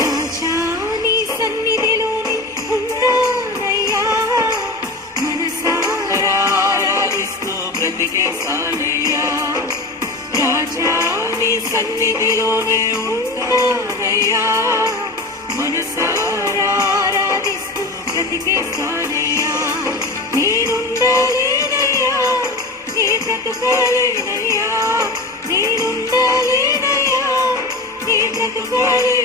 రాజా నీ సన్నిధిలోనే ఉన్నానయ్యా, మనసారా ఆరాధిస్తూ బ్రతికేశానయ్యా. రాజా నీ సన్నిధిలోనే ఉన్నానయ్యా, మనసారా ఆరాధిస్తూ బ్రతికేశానయ్యా. నేనుండాలేనయ్యా, నీ బ్రతుకాలేనయ్యా, నేనుండాలేనయ్యా, నీ బ్రతుకాలే